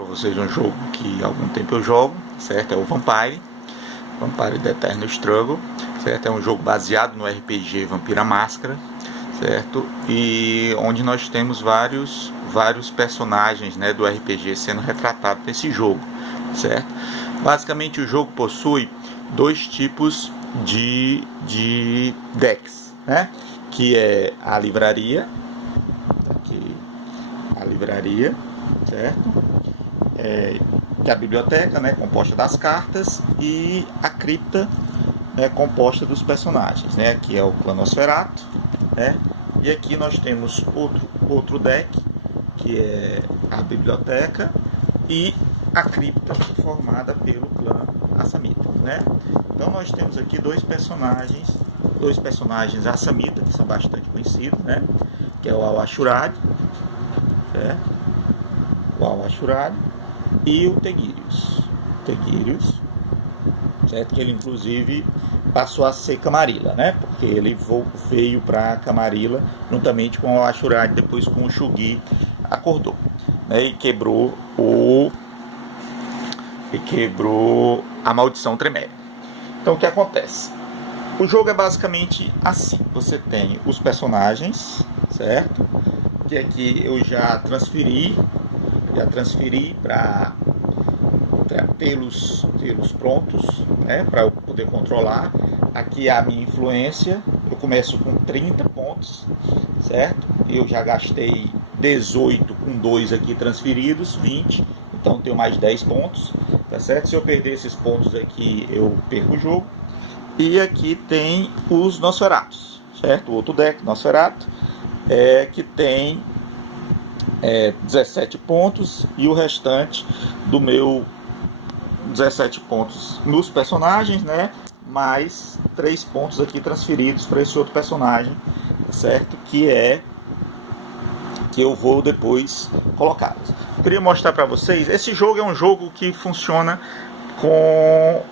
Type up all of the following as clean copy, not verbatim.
Para vocês um jogo que há algum tempo eu jogo, certo? É o Vampire The Eternal Struggle, certo? É um jogo baseado no RPG Vampira Máscara, certo? E onde nós temos vários personagens, né, do RPG sendo retratados nesse jogo, certo? Basicamente o jogo possui dois tipos de decks, né? Que é a livraria, aqui a livraria, certo? Que é a biblioteca, né, composta das cartas, e a cripta, né, composta dos personagens, né? Aqui é o clã Nosferatu, né? E aqui nós temos outro deck, que é a biblioteca e a cripta, formada pelo clã Assamita, né? Então nós temos aqui dois personagens Assamita, que são bastante conhecidos, né? Que é o Al-Ashurad, e o Tegirius, certo? Que ele inclusive passou a ser Camarilla, né? Porque ele veio para Camarilla juntamente com o Ashurad, depois com o Shugi acordou, né? E quebrou a maldição Tremere. Então o que acontece? O jogo é basicamente assim: você tem os personagens, certo? Que aqui eu já transferi para tê-los prontos, né, para eu poder controlar. Aqui é a minha influência, eu começo com 30 pontos, certo? Eu já gastei 18 com 2 aqui transferidos, 20, então tenho mais 10 pontos, tá certo? Se eu perder esses pontos aqui, eu perco o jogo. E aqui tem os Nosferatus, certo? O outro deck, Nosferatu, que tem 17 pontos, e o restante do meu 17 pontos nos personagens, né? Mais 3 pontos aqui transferidos para esse outro personagem, certo? Que eu vou depois colocar. Eu queria mostrar para vocês, esse jogo é um jogo que funciona com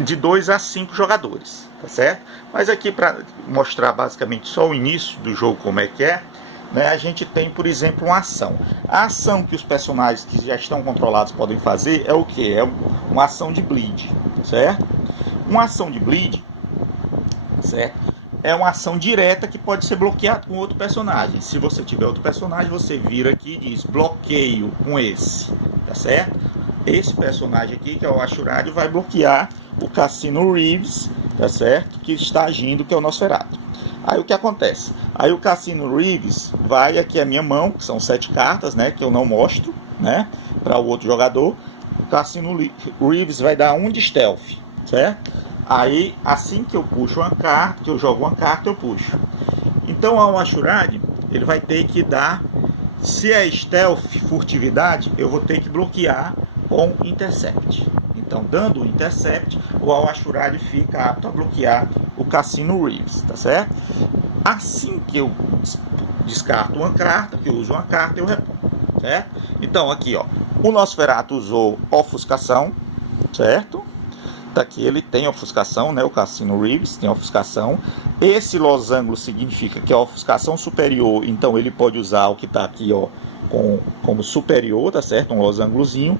de 2 a 5 jogadores, tá certo? Mas aqui, para mostrar basicamente só o início do jogo, como é que é, né, a gente tem, por exemplo, uma ação. A ação que os personagens que já estão controlados podem fazer é o que? É uma ação de bleed, certo? Uma ação de bleed, certo? É uma ação direta que pode ser bloqueada com outro personagem. Se você tiver outro personagem, você vira aqui e diz bloqueio com esse, tá certo? Esse personagem aqui, que é o Ashurad, vai bloquear o Cassino Reeves, tá certo? Que está agindo, que é o Nosferatu. Aí o que acontece? Aí o Cassino Reeves vai aqui a minha mão, que são 7 cartas, né, que eu não mostro, né, para o outro jogador. O Cassino Reeves vai dar 1 de stealth, certo? Aí assim que eu puxo uma carta, que eu jogo uma carta, eu puxo. Então ao Ashurad, ele vai ter que dar, se é stealth, furtividade, eu vou ter que bloquear com intercept. Então, dando o intercept, o Al-Ashurad fica apto a bloquear o Cassino Reeves, tá certo? Assim que eu descarto uma carta, que eu uso uma carta, eu reponho, certo? Então, aqui, ó, o Nosferatu usou ofuscação, certo? Daqui ele tem ofuscação, né? O Cassino Reeves tem ofuscação. Esse losango significa que é a ofuscação superior, então ele pode usar o que está aqui, ó, como superior, tá certo? Um losangozinho.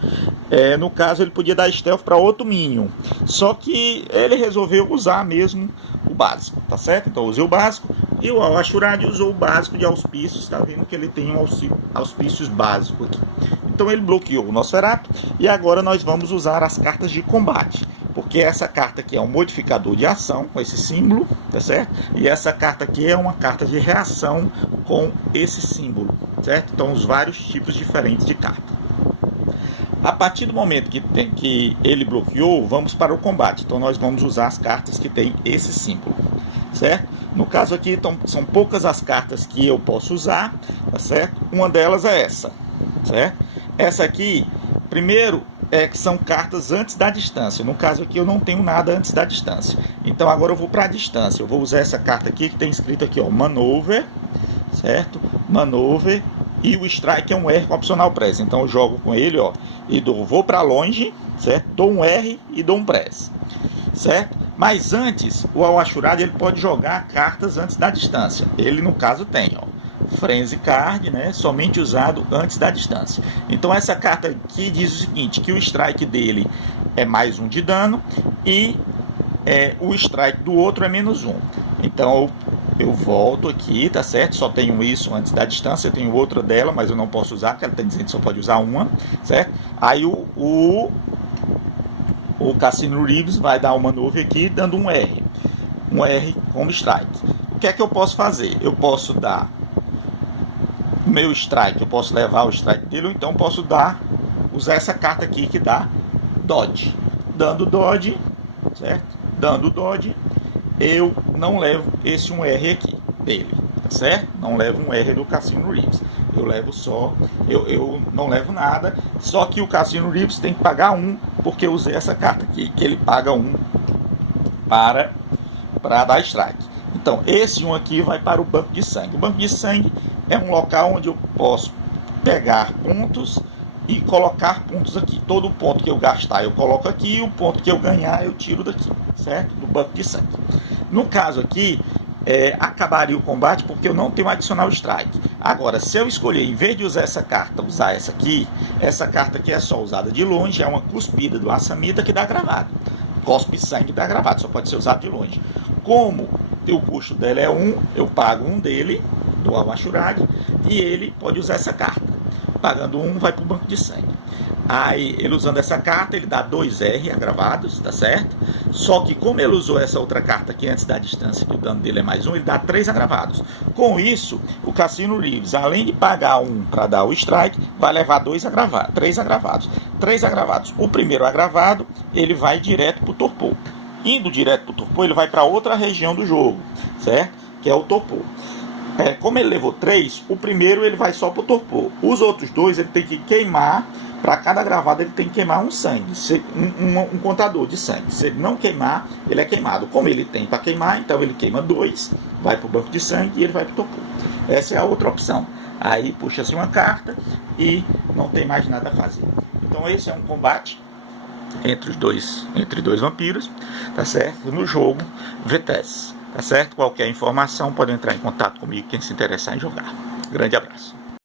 No caso, ele podia dar stealth para outro minion, só que ele resolveu usar mesmo o básico, tá certo? Então eu usei o básico, e o Al-Ashurad usou o básico de auspícios. Tá vendo que ele tem um auspícios básico aqui. Então ele bloqueou o Nosferatu, e agora nós vamos usar as cartas de combate, porque essa carta aqui é um modificador de ação com esse símbolo, tá certo? E essa carta aqui é uma carta de reação com esse símbolo, certo? Então os vários tipos diferentes de carta. A partir do momento que ele bloqueou, vamos para o combate. Então nós vamos usar as cartas que tem esse símbolo, certo? No caso aqui, então, são poucas as cartas que eu posso usar, tá certo? Uma delas é essa, certo? Essa aqui, primeiro, que são cartas antes da distância. No caso aqui eu não tenho nada antes da distância. Então agora eu vou para a distância. Eu vou usar essa carta aqui que tem escrito aqui, ó, Maneuver, certo? Maneuver, e o Strike é um R com opcional press. Então eu jogo com ele, ó, e vou para longe, certo? Dou um R e dou um press, certo? Mas antes, o Al-Ashurad, ele pode jogar cartas antes da distância. Ele no caso tem, ó, Frenzy Card, né? Somente usado antes da distância. Então essa carta aqui diz o seguinte, que o strike dele é mais 1 de dano e o strike do outro é menos 1. Então eu volto aqui, tá certo? Só tenho isso antes da distância, eu tenho outra dela, mas eu não posso usar, porque ela está dizendo que só pode usar uma, certo? Aí o Cassino Reeves vai dar uma nuvem aqui, dando um R como strike. O que é que eu posso fazer? Eu posso dar meu strike, eu posso levar o strike dele, ou então posso usar essa carta aqui que dá dodge. Dando dodge, certo? Dando dodge, eu não levo esse 1R aqui dele, tá certo? Não levo um R do Cassino Reeves. Eu levo só, eu não levo nada, só que o Cassino Reeves tem que pagar 1, porque eu usei essa carta aqui, que ele paga 1 para dar strike. Então, esse 1 aqui vai para o banco de sangue. O banco de sangue é um local onde eu posso pegar pontos e colocar pontos aqui. Todo ponto que eu gastar eu coloco aqui, e o ponto que eu ganhar eu tiro daqui, certo? Do banco de sangue. No caso aqui, acabaria o combate porque eu não tenho adicional strike. Agora, se eu escolher, em vez de usar essa carta, usar essa carta aqui é só usada de longe, é uma cuspida do Assamita que dá gravado. Cospe sangue dá gravado, só pode ser usado de longe. Como o custo dela é 1, eu pago 1 dele, do Awashurad, e ele pode usar essa carta. Pagando 1, vai para o banco de sangue. Aí, ele usando essa carta, ele dá 2R agravados, tá certo? Só que como ele usou essa outra carta aqui antes da distância, que o dano dele é mais 1, ele dá 3 agravados. Com isso, o Cassino Reeves, além de pagar 1 para dar o strike, vai levar 3 agravados. 3 agravados. O primeiro agravado, ele vai direto para o torpor. Indo direto para o torpor, ele vai para outra região do jogo, certo? Que é o torpor. Como ele levou 3, o primeiro ele vai só para o torpor. Os outros 2 ele tem que queimar. Para cada gravado ele tem que queimar um sangue, um contador de sangue. Se ele não queimar, ele é queimado. Como ele tem para queimar, então ele queima 2, vai para o banco de sangue e ele vai para o torpor. Essa é a outra opção. Aí puxa-se uma carta e não tem mais nada a fazer. Então esse é um combate entre dois vampiros, tá certo? No jogo VTS, tá certo? Qualquer informação pode entrar em contato comigo quem se interessar em jogar. Grande abraço.